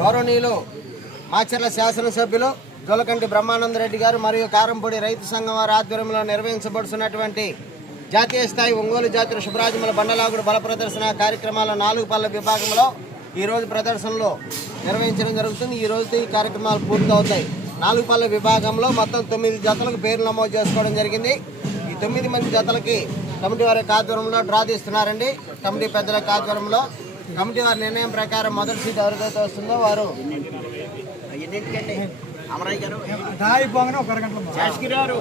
గౌరవనీయులు మాచర్ల శాసనసభ్యులు జోలకంటి బ్రహ్మానందరెడ్డి గారు మరియు కారంపూడి రైతు సంఘం వారి ఆధ్వర్యంలో నిర్వహించబడుతున్నటువంటి జాతీయ స్థాయి ఒంగోలు జాతీయ శుభరాజముల బండలాగుడు బల ప్రదర్శన కార్యక్రమాల నాలుగు పళ్ళ విభాగంలో ఈ రోజు ప్రదర్శనలో నిర్వహించడం జరుగుతుంది. ఈ రోజు ఈ కార్యక్రమాలు పూర్తవుతాయి. నాలుగు పళ్ళ విభాగంలో మొత్తం తొమ్మిది జతలకు పేరు నమోదు చేసుకోవడం జరిగింది. ఈ తొమ్మిది మంది జతలకి కమిటీ వారి ఆధ్వర్యంలో డ్రా తీస్తున్నారండి. కమిటీ పెద్దల ఆధ్వర్యంలో కమిటీ వారి నిర్ణయం ప్రకారం మొదటి సీట్ ఎవరికైతే వస్తుందో వారు ఎన్నింటికండి? అమరాయి గారు? రాయి పోగానే ఒక శాసకి గారు?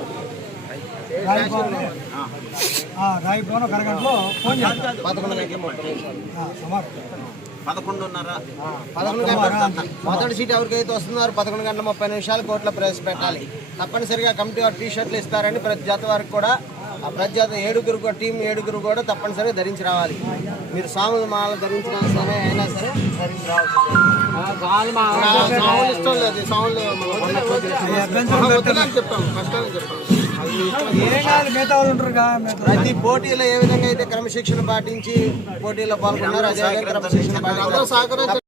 రాయి అరగంటలో ఫోన్ చేస్తాను పదకొండున్నర. పదకొండు గంటల మొదటి సీట్ ఎవరికైతే వస్తున్నారో పదకొండు గంటల ముప్పై నిమిషాలు కోర్టులో ప్రవేశపెట్టాలి. తప్పనిసరిగా కమిటీ వారు టీ షర్ట్లు ఇస్తారని ప్రతి జత వారికి కూడా ఆ ప్రతి జత ఏడుగురు కూడా టీం ఏడుగురు కూడా తప్పనిసరిగా ధరించి రావాలి. మీరు సాముల మాల ధరించినా సరే అయినా సరే ధరించి ఇష్టం లేదు. సాములు ప్రతి పోటీలో ఏ విధంగా అయితే క్రమశిక్షణ పాటించి పోటీలో పాల్గొన్నారో అదే విధంగా క్రమశిక్షణ పాటించాలి.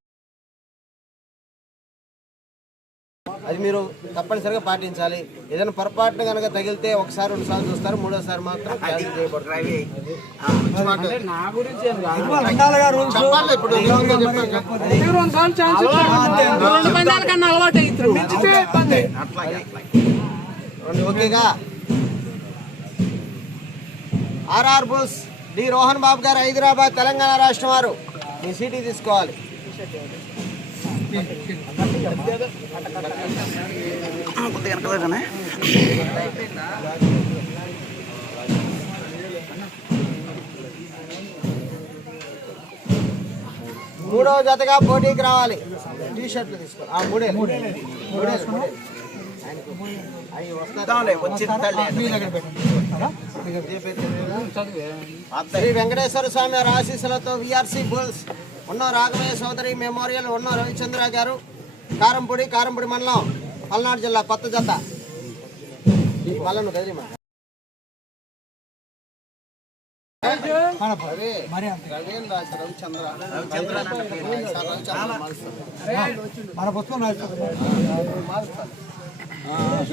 అది మీరు తప్పనిసరిగా పాటించాలి. ఏదైనా పొరపాటున కనుక తగిలితే ఒకసారి రెండు సార్లు చూస్తారు మూడోసారి మాత్రం క్యాన్సిల్ చేయబడుతుంది ఓకేగా? R R bulls D. Rohan Babu గారు హైదరాబాద్ తెలంగాణ రాష్ట్రం వారు. మీ సీటీ తీసుకోవాలి. మూడవ జతగా పోటీకి రావాలి. టీ షర్ట్లు తీసుకోవాలి. ఆ, మూడే. అవి. శ్రీ వెంకటేశ్వర స్వామి ఆశీస్సులతో విఆర్సి బుల్స్ ఉన్న రాఘవయ్య సోదరి మెమోరియల్ ఉన్న రవిచంద్ర గారు కారంపూడి కారంపూడి మండలం పల్నాడు జిల్లా కొత్త జత. ఈ మల్లను కదిలిమా మన పుస్తకం.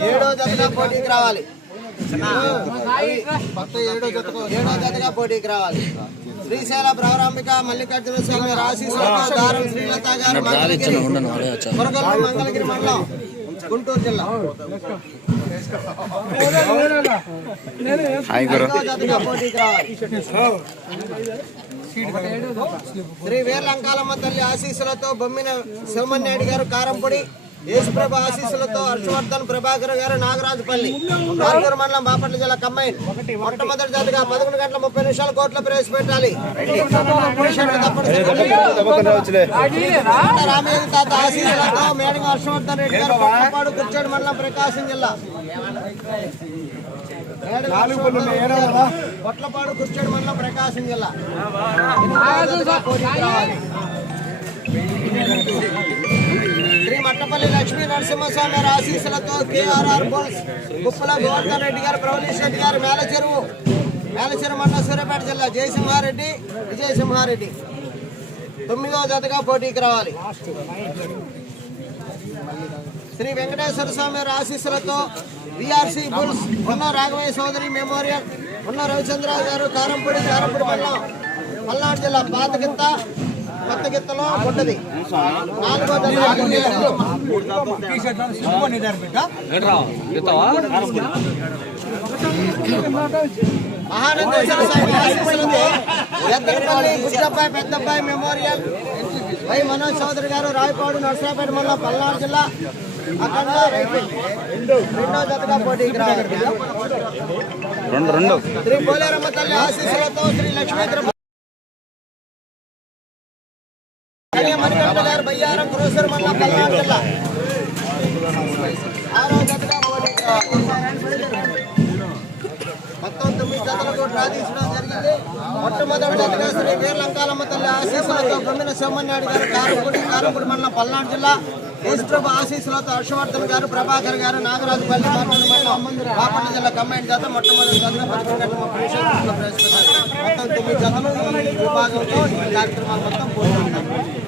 ఏడో జతగా పోటీకి రావాలి. ఏడో పోటీకి రావాలి. శ్రీశైల భ్రవరాంబిక మల్లికార్జున స్వామి వారి ఆశీస్సులతో దారం శ్రీలత గారు మంగళగిరి కొరగల్లు మంగళగిరి మండలం గుంటూరు జిల్లా. ఐదో జతగా పోటీకి రావాలి. శ్రీ వీర్లంకాలమ్మ తల్లి ఆశీస్సులతో బొమ్మిన శివమన్నాయుడు గారు కారంపొడి యేసుప్రభ ఆశీస్సులతో హర్షవర్ధన్ ప్రభాకర్ గారు నాగరాజుపల్లి నాలుగూరు మండలం బాపట్ల జిల్లా కమ్మైన్ మొట్టమొదటి జతగా పదకొండు గంటల ముప్పై నిమిషాలు కోర్టులో ప్రవేశపెట్టాలి. రామయ్య తాత ఆశీస్సులతో మేడం హర్షవర్ధన్ రెడ్డి గారు కొత్తపాడు కుర్చేడు మండలం ప్రకాశం జిల్లా. కొట్లపాడు కుర్చేడు మండలం ప్రకాశం జిల్లా. ఎనిమిదవ లక్ష్మీ నరసింహస్వామి గారి ఆశీస్సులతో కేఆర్ఆర్ బోల్స్ కుప్పల గోవర్ధన్ రెడ్డి గారు ప్రవలీష్ రెడ్డి గారు మేలచెరువు మేలచెరువు మండల సూర్యాపేట జిల్లా జయసింహారెడ్డి విజయసింహారెడ్డి. తొమ్మిదవ జతగా పోటీకి రావాలి. శ్రీ వెంకటేశ్వర స్వామి వారి ఆశీస్సులతో విఆర్సి బుల్స్ ఉన్న రాఘవయ్య సోదరి మెమోరియల్ ఉన్న రవిచంద్రరావు గారు కారంపూడి కారంపూడి మండలం పల్నాడు జిల్లా పాతకింత కొత్త గిత్తలో ఉంటది నాలుగో మహానందేశ్వర స్వామి పెద్దబ్బాయి మెమోరియల్. వై మనోజ్ చౌదరి గారు రాయపాడు నర్సరాపేట మండలం పల్నాడు జిల్లా అక్కడ రెండో జతగా పోటీకి రావాలి రెండు రెండు. శ్రీ పోలేరమ్మ తల్లి ఆశీస్సులతో శ్రీ లక్ష్మీ తిరుపతి మణికంఠ గారు బయ్యారం క్రూసర్ పల్నాడు జిల్లా. ఆరో జతగా మొత్తం తొమ్మిది జతలకు డ్రా తీసుకోవడం జరిగింది. మొట్టమొదటి జతగా శ్రీ వీర్లంకాలమ్మ తల్లి ఆశీస్సులతో బొమ్మిన సోమన్నాయుడు గారు కారంపూడి కారంపూడి మండలం పల్నాడు జిల్లా. యేసుప్రభు ఆశీస్సులతో హర్షవర్ధన్ గారు ప్రభాకర్ గారు నాగరాజుపల్లి మార్మల్ మండలం బాపట్ల జిల్లా కమాండ్ జత మొట్టమొదటి పదకొండు గంటల ముప్పై నిమిషాలు ప్రవేశపెట్టారు. మొత్తం తొమ్మిది జతలు ఈ విభాగంలో ఈ కార్యక్రమాలు మొత్తం పూర్తి